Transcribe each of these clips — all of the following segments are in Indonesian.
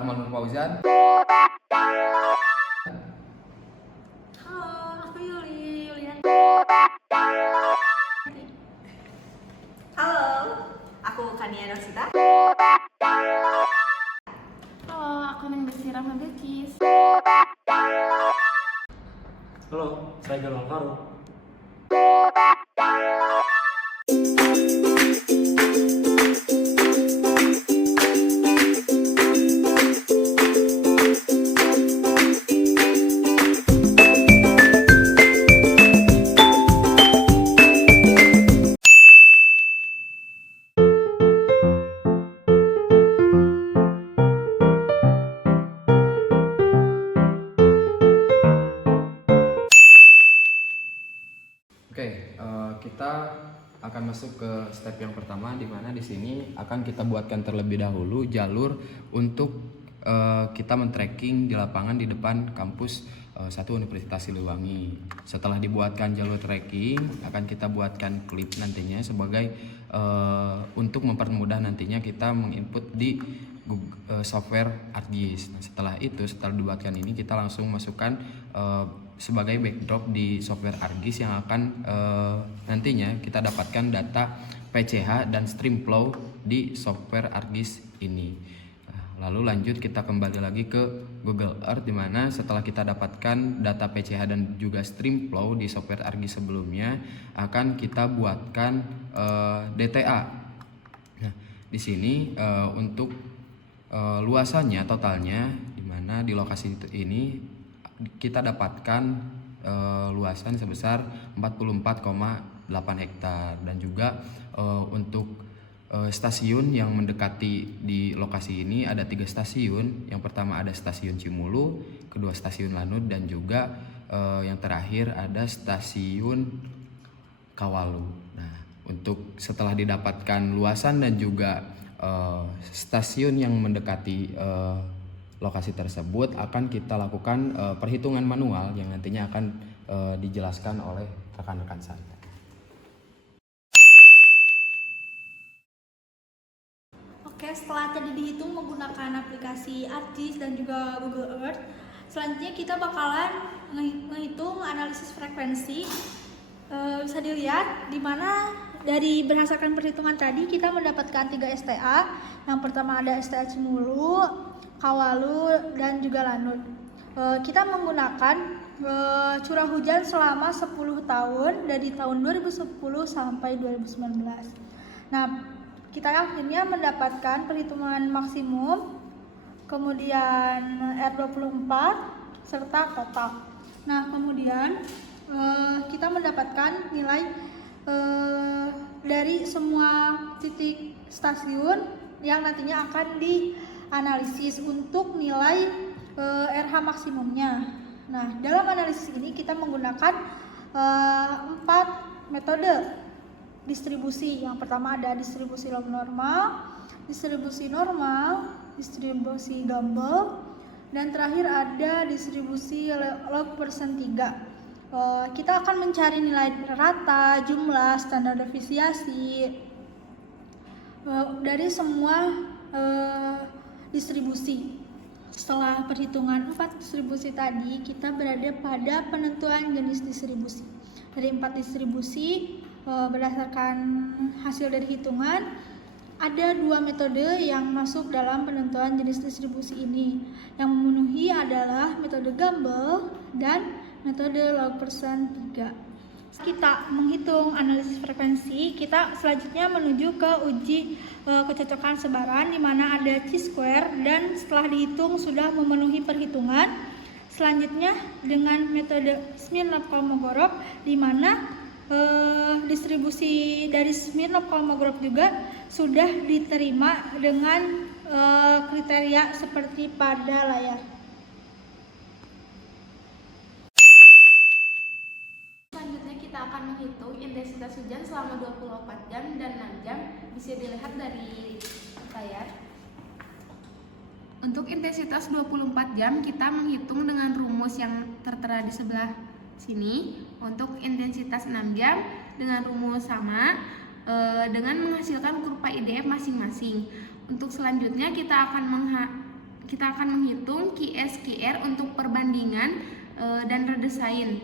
Rahman Fauzan. Halo, aku Yulian. Halo, aku Kania Norsita. Halo, aku Neng Desira Mabekis. Halo, saya Galang Karo. Kita akan masuk ke step yang pertama, di mana di sini akan kita buatkan terlebih dahulu jalur untuk kita men-tracking di lapangan di depan kampus satu Universitas Siliwangi. Setelah dibuatkan jalur tracking, akan kita buatkan klip nantinya sebagai untuk mempermudah nantinya kita menginput di software ArcGIS. Nah, setelah dibuatkan ini, kita langsung masukkan sebagai backdrop di software ArcGIS yang akan nantinya kita dapatkan data PCH dan streamflow di software ArcGIS ini. Lalu lanjut kita kembali lagi ke Google Earth, di mana setelah kita dapatkan data PCH dan juga streamflow di software ArcGIS sebelumnya, akan kita buatkan DTA. Nah, di sini untuk luasannya totalnya, di mana di lokasi ini kita dapatkan luasan sebesar 44,8 hektar, dan juga untuk stasiun yang mendekati di lokasi ini ada 3 stasiun. Yang pertama ada stasiun Cimulu, kedua stasiun Lanut, dan juga yang terakhir ada stasiun Kawalu. Nah, untuk setelah didapatkan luasan dan juga stasiun yang mendekati lokasi tersebut, akan kita lakukan perhitungan manual yang nantinya akan dijelaskan oleh rekan-rekan saya. Oke, setelah tadi dihitung menggunakan aplikasi ArcGIS dan juga Google Earth, selanjutnya kita bakalan menghitung analisis frekuensi. Bisa dilihat di mana dari berdasarkan perhitungan tadi kita mendapatkan 3 STA. Yang pertama ada STA Cimulu, Kawalu, dan juga Lanut. Kita menggunakan curah hujan selama 10 tahun dari tahun 2010 sampai 2019. Nah, kita akhirnya mendapatkan perhitungan maksimum, kemudian R24 serta total. Nah, kemudian kita mendapatkan nilai dari semua titik stasiun yang nantinya akan dianalisis untuk nilai RH maksimumnya. Nah, dalam analisis ini kita menggunakan 4 metode distribusi. Yang pertama ada distribusi log normal, distribusi normal, distribusi Gumbel, dan terakhir ada distribusi log persen 3. Kita akan mencari nilai rata, jumlah, standar deviasi dari semua distribusi. Setelah perhitungan 4 distribusi tadi, kita berada pada penentuan jenis distribusi. Dari 4 distribusi, berdasarkan hasil dari hitungan, ada 2 metode yang masuk dalam penentuan jenis distribusi ini. Yang memenuhi adalah metode Gumbel dan metode log persen 3. Kita menghitung analisis frekuensi, kita selanjutnya menuju ke uji kecocokan sebaran, di mana ada chi-square, dan setelah dihitung sudah memenuhi perhitungan. Selanjutnya dengan metode Smirnov-Kolmogorov, di mana distribusi dari Smirnov-Kolmogorov juga sudah diterima dengan kriteria seperti pada layar. Selanjutnya kita akan menghitung intensitas hujan selama 24 jam dan 6 jam, bisa dilihat dari layar. Untuk intensitas 24 jam kita menghitung dengan rumus yang tertera di sebelah sini. Untuk intensitas 6 jam dengan rumus sama dengan menghasilkan kurva IDF masing-masing. Untuk selanjutnya kita akan kita akan menghitung QS/QR untuk perbandingan dan redesign.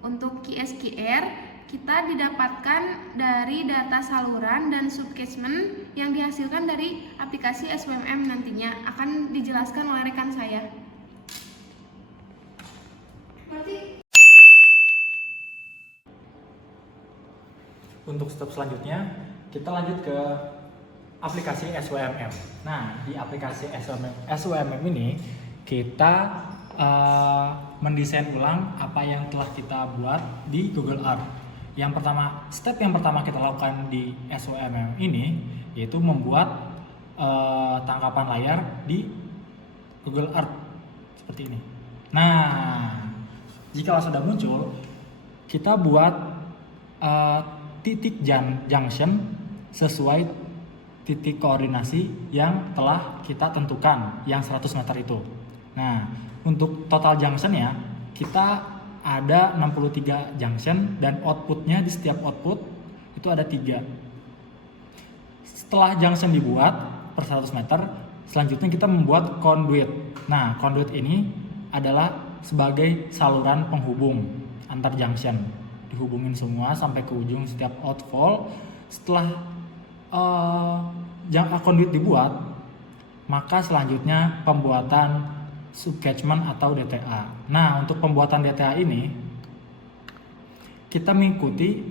Untuk QS/QR kita didapatkan dari data saluran dan subcatchment yang dihasilkan dari aplikasi SWMM nantinya. Akan dijelaskan oleh rekan saya. Untuk step selanjutnya, kita lanjut ke aplikasi SWMM. Nah, di aplikasi SWMM ini kita mendesain ulang apa yang telah kita buat di Google Earth. Step yang pertama kita lakukan di SWMM ini yaitu membuat tangkapan layar di Google Earth seperti ini. Nah, jika sudah muncul, kita buat titik junction sesuai titik koordinasi yang telah kita tentukan yang 100 meter itu. Nah, untuk total junction ya, kita ada 63 junction dan outputnya di setiap output itu ada 3. Setelah junction dibuat per 100 meter, selanjutnya kita membuat conduit. Nah, conduit ini adalah sebagai saluran penghubung antar junction. Dihubungin semua sampai ke ujung setiap outfall. Setelah conduit dibuat, maka selanjutnya pembuatan subcatchment atau DTA. Nah, untuk pembuatan DTA ini kita mengikuti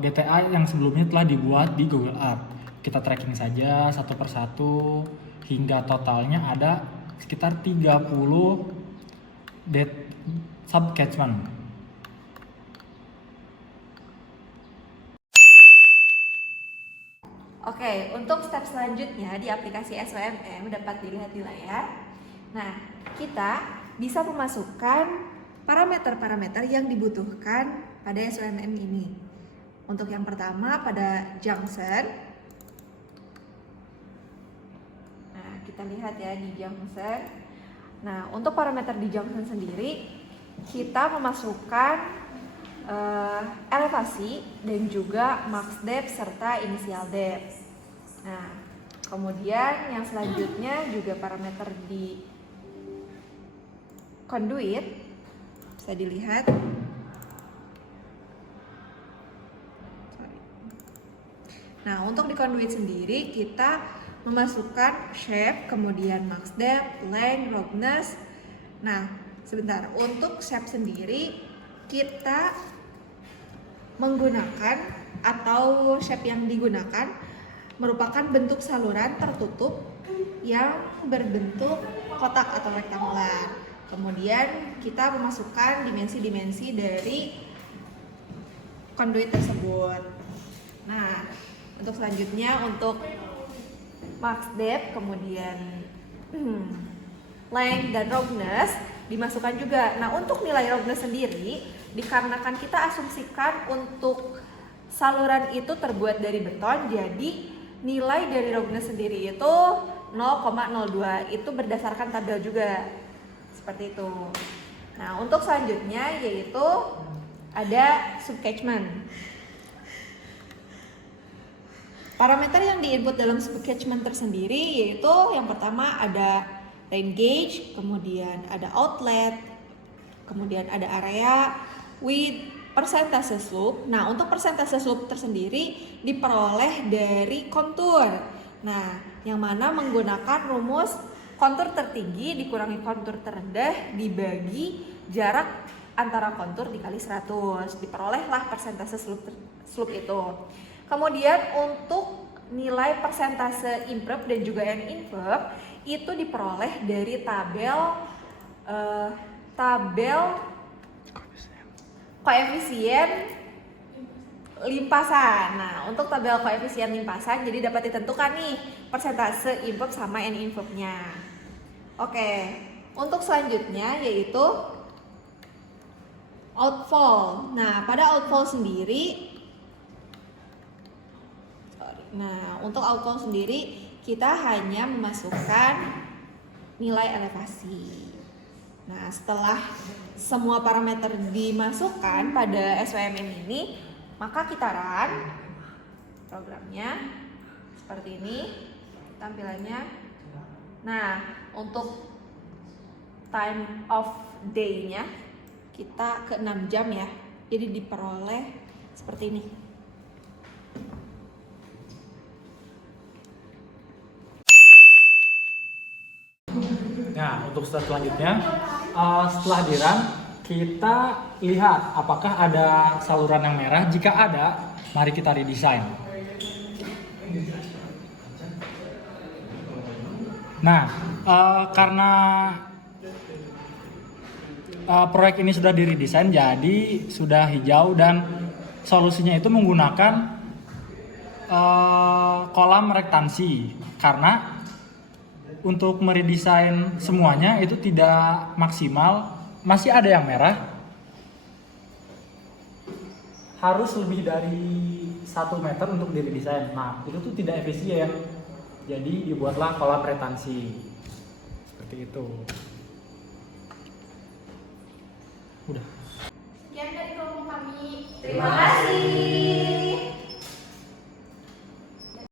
DTA yang sebelumnya telah dibuat di Google Earth. Kita tracking saja satu persatu hingga totalnya ada sekitar 30 subcatchment. Oke, untuk step selanjutnya di aplikasi SWMM dapat dilihat di layar. Nah, kita bisa memasukkan parameter-parameter yang dibutuhkan pada SWMM ini. Untuk yang pertama pada junction. Nah, kita lihat ya di junction. Nah, untuk parameter di junction sendiri, kita memasukkan elevasi dan juga max depth serta initial depth. Nah, kemudian yang selanjutnya juga parameter di conduit bisa dilihat. Nah, untuk di conduit sendiri kita memasukkan shape, kemudian max depth, length, roughness. Nah, sebentar, untuk shape sendiri kita menggunakan atau shape yang digunakan merupakan bentuk saluran tertutup yang berbentuk kotak atau rektangular. Kemudian kita memasukkan dimensi-dimensi dari conduit tersebut. Nah, untuk selanjutnya untuk max depth, kemudian length dan roughness dimasukkan juga. Nah, untuk nilai roughness sendiri dikarenakan kita asumsikan untuk saluran itu terbuat dari beton, jadi nilai dari roughness sendiri itu 0,02. Itu berdasarkan tabel juga. Seperti itu. Nah, untuk selanjutnya yaitu ada subcatchment. Parameter yang diinput dalam subcatchment tersendiri yaitu yang pertama ada rain gauge, kemudian ada outlet, kemudian ada area, with persentase slope. Nah, untuk persentase slope tersendiri diperoleh dari kontur. Nah, yang mana menggunakan rumus kontur tertinggi dikurangi kontur terendah dibagi jarak antara kontur dikali 100. Diperolehlah persentase slope itu. Kemudian untuk nilai persentase imperv dan juga n-inverb itu diperoleh dari tabel koefisien limpasan. Nah, untuk tabel koefisien limpasan jadi dapat ditentukan nih persentase imperv sama n-inverbnya. Oke, untuk selanjutnya yaitu outfall. Nah, pada outfall sendiri untuk outfall sendiri kita hanya memasukkan nilai elevasi. Nah, setelah semua parameter dimasukkan pada SWMM ini, maka kita run programnya seperti ini tampilannya. Nah, untuk time of day-nya kita ke 6 jam ya. Jadi diperoleh seperti ini. Nah, untuk step selanjutnya, setelah dirun, kita lihat apakah ada saluran yang merah. Jika ada, mari kita redesign. Nah, karena proyek ini sudah diredesign, jadi sudah hijau dan solusinya itu menggunakan kolam rektansi. Karena untuk meredesain semuanya itu tidak maksimal, masih ada yang merah. Harus lebih dari 1 meter untuk diredesain. Nah, itu tuh tidak efisien. Jadi dibuatlah kolam retansi. Seperti itu. Udah. Sekian dari kelompok kami. Terima